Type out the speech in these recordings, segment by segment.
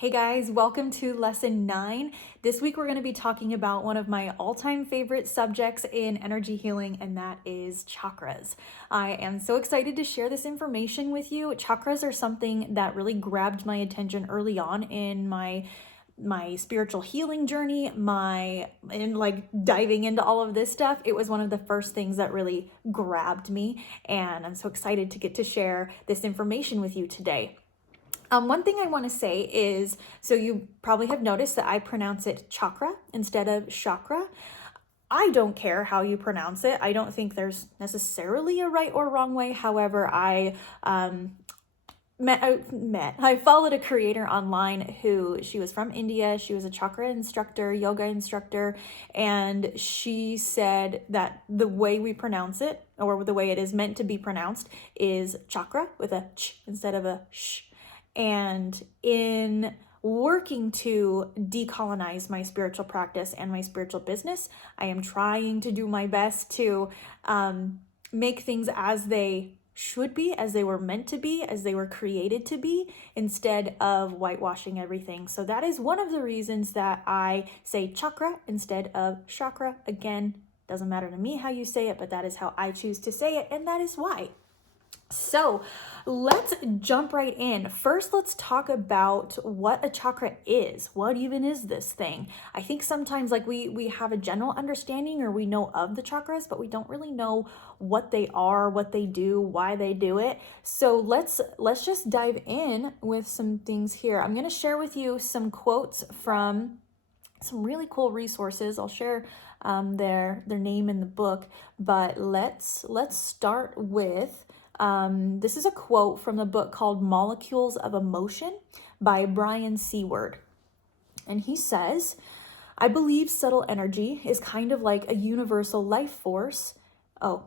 Hey guys, welcome to lesson 9. This week we're going to be talking about one of my all-time favorite subjects in energy healing, and that is chakras. I am so excited to share this information with you. Chakras are something that really grabbed my attention early on in my spiritual healing journey, diving into all of this stuff. It was one of the first things that really grabbed me, and I'm so excited to get to share this information with you today. One thing I want to say is, so you probably have noticed that I pronounce it chakra instead of chakra. I don't care how you pronounce it. I don't think there's necessarily a right or wrong way. However, I followed a creator online she was from India. She was a chakra instructor, yoga instructor, and she said that the way we pronounce it, or the way it is meant to be pronounced, is chakra with a ch instead of a sh. And in working to decolonize my spiritual practice and my spiritual business, I am trying to do my best to make things as they should be, as they were meant to be, as they were created to be, instead of whitewashing everything. So that is one of the reasons that I say chakra instead of chakra. Again, doesn't matter to me how you say it, but that is how I choose to say it, and that is why. So let's jump right in. First, let's talk about what a chakra is. What even is this thing? I think sometimes we have a general understanding, or we know of the chakras, but we don't really know what they are, what they do, why they do it. So let's just dive in with some things here. I'm going to share with you some quotes from some really cool resources. I'll share their name in the book, but let's start with this is a quote from the book called Molecules of Emotion by Brian Seward. And he says, I believe subtle energy is kind of like a universal life force. I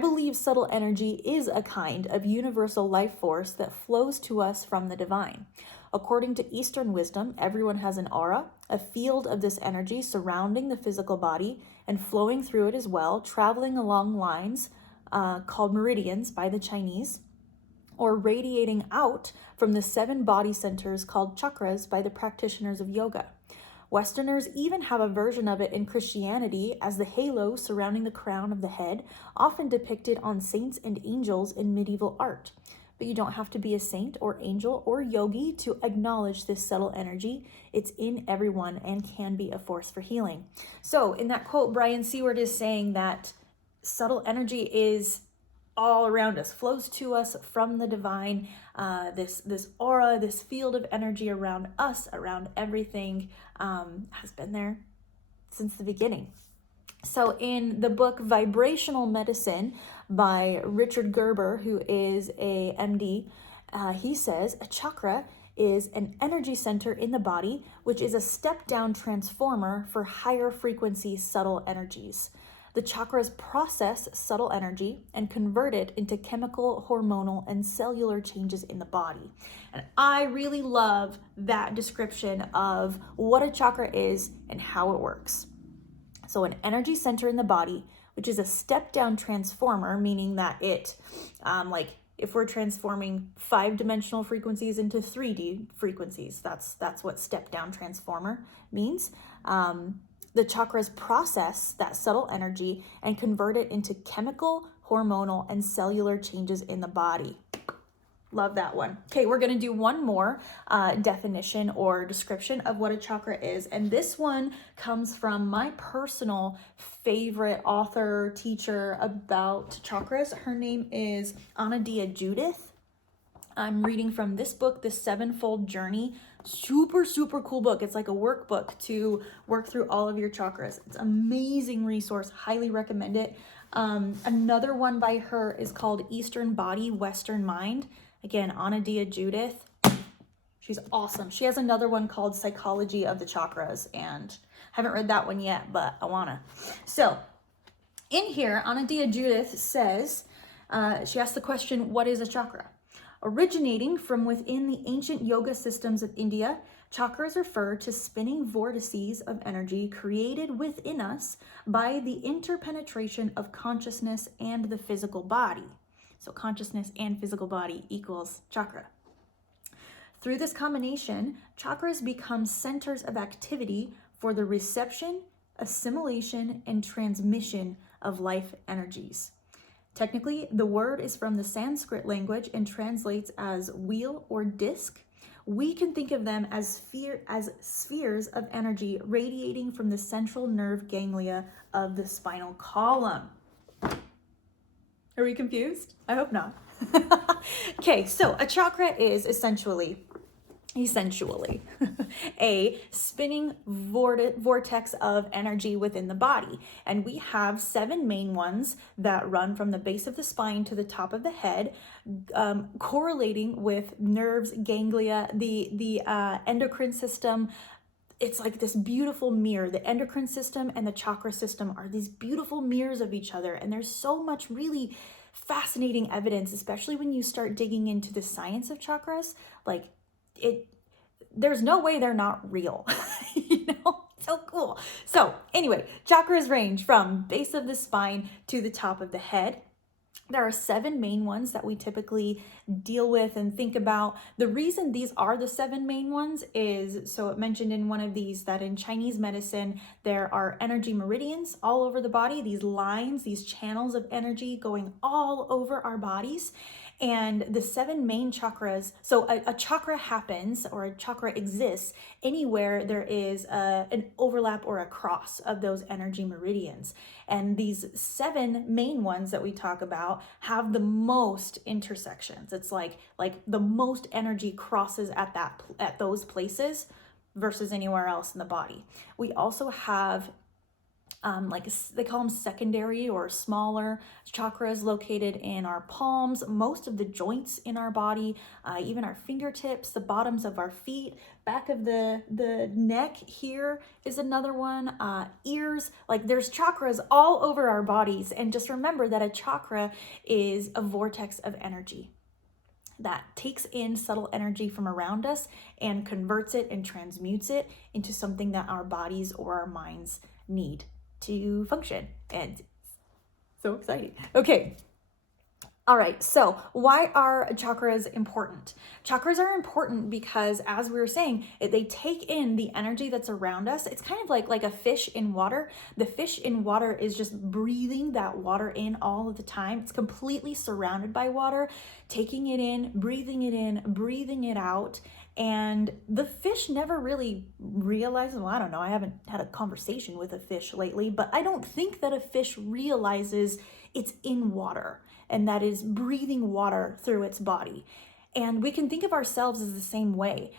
believe subtle energy is a kind of universal life force that flows to us from the divine. According to Eastern wisdom, everyone has an aura, a field of this energy surrounding the physical body and flowing through it as well, traveling along lines called meridians by the Chinese, or radiating out from the 7 body centers called chakras by the practitioners of yoga. Westerners even have a version of it in Christianity as the halo surrounding the crown of the head, often depicted on saints and angels in medieval art. But you don't have to be a saint or angel or yogi to acknowledge this subtle energy. It's in everyone and can be a force for healing. So in that quote, Brian Seward is saying that subtle energy is all around us, flows to us from the divine. This aura, this field of energy around us, around everything, has been there since the beginning. So in the book Vibrational Medicine by Richard Gerber, who is a MD, he says a chakra is an energy center in the body, which is a step-down transformer for higher frequency subtle energies. The chakras process subtle energy and convert it into chemical, hormonal, and cellular changes in the body. And I really love that description of what a chakra is and how it works. So an energy center in the body, which is a step-down transformer, meaning that it, if we're transforming 5-dimensional frequencies into 3D frequencies, that's what step-down transformer means. The chakras process that subtle energy and convert it into chemical, hormonal, and cellular changes in the body. Love that one. Okay, we're going to do one more definition or description of what a chakra is. And this one comes from my personal favorite author, teacher about chakras. Her name is Anadia Judith. I'm reading from this book, The Sevenfold Journey. Super, super cool book. It's like a workbook to work through all of your chakras. It's an amazing resource. Highly recommend it. Another one by her is called Eastern Body, Western Mind. Again, Anadia Judith. She's awesome. She has another one called Psychology of the Chakras, and haven't read that one yet, but I wanna. So in here, Anadia Judith says, she asks the question, what is a chakra? Originating from within the ancient yoga systems of India, chakras refer to spinning vortices of energy created within us by the interpenetration of consciousness and the physical body. So consciousness and physical body equals chakra. Through this combination, chakras become centers of activity for the reception, assimilation, and transmission of life energies. Technically, the word is from the Sanskrit language and translates as wheel or disc. We can think of them as spheres of energy radiating from the central nerve ganglia of the spinal column. Are we confused? I hope not. Okay, so a chakra is essentially a spinning vortex of energy within the body. And we have 7 main ones that run from the base of the spine to the top of the head, correlating with nerves, ganglia, the endocrine system. It's like this beautiful mirror. The endocrine system and the chakra system are these beautiful mirrors of each other. And there's so much really fascinating evidence, especially when you start digging into the science of chakras. Like, there's no way they're not real. So cool. So anyway, chakras range from base of the spine to the top of the head. There are 7 main ones that we typically deal with and think about. The reason these are the 7 main ones is, so it mentioned in one of these that in Chinese medicine, there are energy meridians all over the body, these lines, these channels of energy going all over our bodies. And the 7 main chakras, so a chakra happens, or a chakra exists anywhere there is an overlap or a cross of those energy meridians. And these 7 main ones that we talk about have the most intersections. It's like the most energy crosses at those places versus anywhere else in the body. We also have they call them secondary or smaller chakras located in our palms, most of the joints in our body, even our fingertips, the bottoms of our feet, back of the neck here is another one, ears. Like, there's chakras all over our bodies. And just remember that a chakra is a vortex of energy that takes in subtle energy from around us and converts it and transmutes it into something that our bodies or our minds need to function. And so exciting. Okay. All right. So why are chakras important? Chakras are important because, as we were saying, they take in the energy that's around us. It's kind of like a fish in water. The fish in water is just breathing that water in all of the time. It's completely surrounded by water, taking it in, breathing it out. And the fish never really realizes, well, I don't know, I haven't had a conversation with a fish lately, but I don't think that a fish realizes it's in water and that is breathing water through its body. And we can think of ourselves as the same way.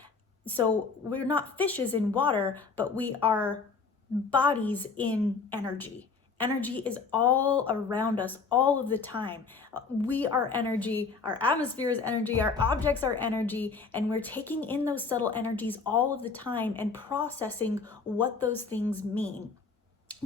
So we're not fishes in water, but we are bodies in energy. Energy is all around us all of the time. We are energy, our atmosphere is energy, our objects are energy, and we're taking in those subtle energies all of the time and processing what those things mean,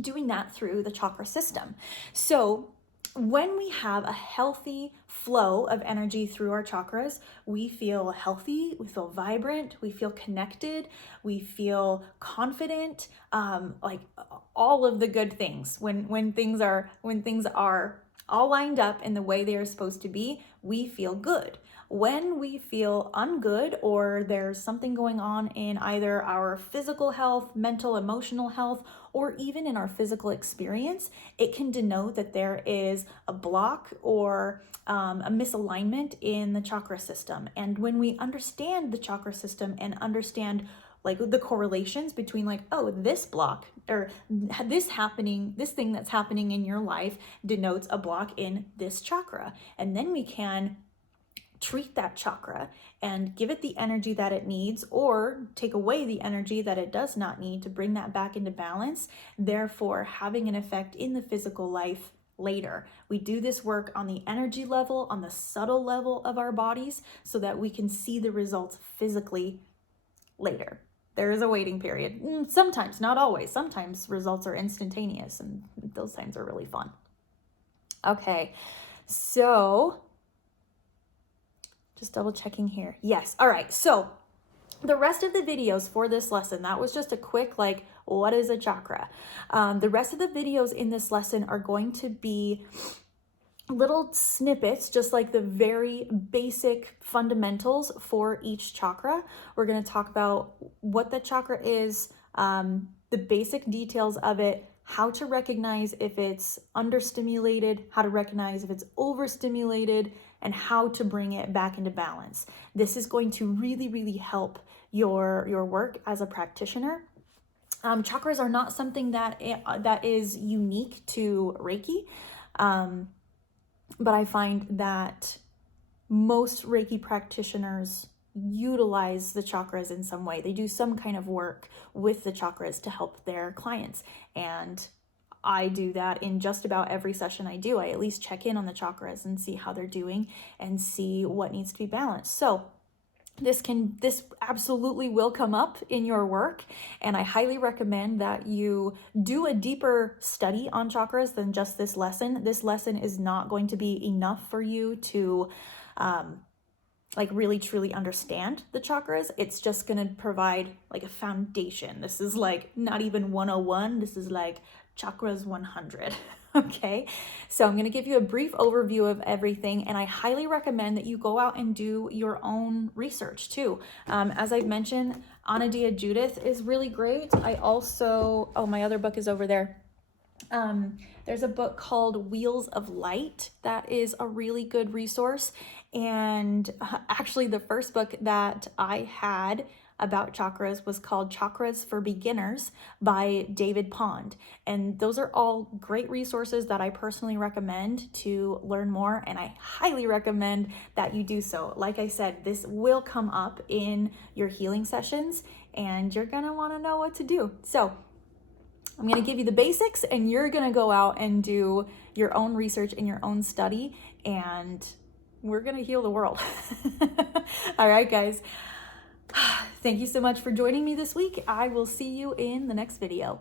doing that through the chakra system. So when we have a healthy flow of energy through our chakras, we feel healthy, we feel vibrant, we feel connected, we feel confident, like all of the good things. When things are all lined up in the way they are supposed to be, we feel good. When we feel ungood, or there's something going on in either our physical health, mental, emotional health, or even in our physical experience, it can denote that there is a block or a misalignment in the chakra system. And when we understand the chakra system and understand like the correlations between like, oh, this block or this thing that's happening in your life denotes a block in this chakra. And then we can treat that chakra and give it the energy that it needs, or take away the energy that it does not need to bring that back into balance, therefore having an effect in the physical life later. We do this work on the energy level, on the subtle level of our bodies, so that we can see the results physically later. There is a waiting period. Sometimes, not always. Sometimes results are instantaneous, and those times are really fun. Okay, so just double checking here. Yes. All right. So the rest of the videos for this lesson, that was just a quick, like, what is a chakra? The rest of the videos in this lesson are going to be little snippets, just like the very basic fundamentals for each chakra. We're going to talk about what the chakra is, the basic details of it, how to recognize if it's understimulated, how to recognize if it's overstimulated, and how to bring it back into balance. This is going to really, really help your work as a practitioner. Chakras are not something that is unique to Reiki. But I find that most Reiki practitioners utilize the chakras in some way. They do some kind of work with the chakras to help their clients. And I do that in just about every session I do. I at least check in on the chakras and see how they're doing and see what needs to be balanced. So this absolutely will come up in your work, and I highly recommend that you do a deeper study on chakras than just this lesson. This lesson is not going to be enough for you to like really truly understand the chakras. It's just going to provide like a foundation. This is like not even 101. This is like chakras 100. Okay, so I'm going to give you a brief overview of everything, and I highly recommend that you go out and do your own research too. As I've mentioned, Anadia Judith is really great. I also, oh, my other book is over there. There's a book called Wheels of Light that is a really good resource. And actually the first book that I had about chakras was called Chakras for Beginners by David Pond. And those are all great resources that I personally recommend to learn more, and I highly recommend that you do so. Like I said, this will come up in your healing sessions, and you're gonna wanna know what to do. So I'm gonna give you the basics, and you're gonna go out and do your own research and your own study, and we're gonna heal the world. All right, guys. Thank you so much for joining me this week. I will see you in the next video.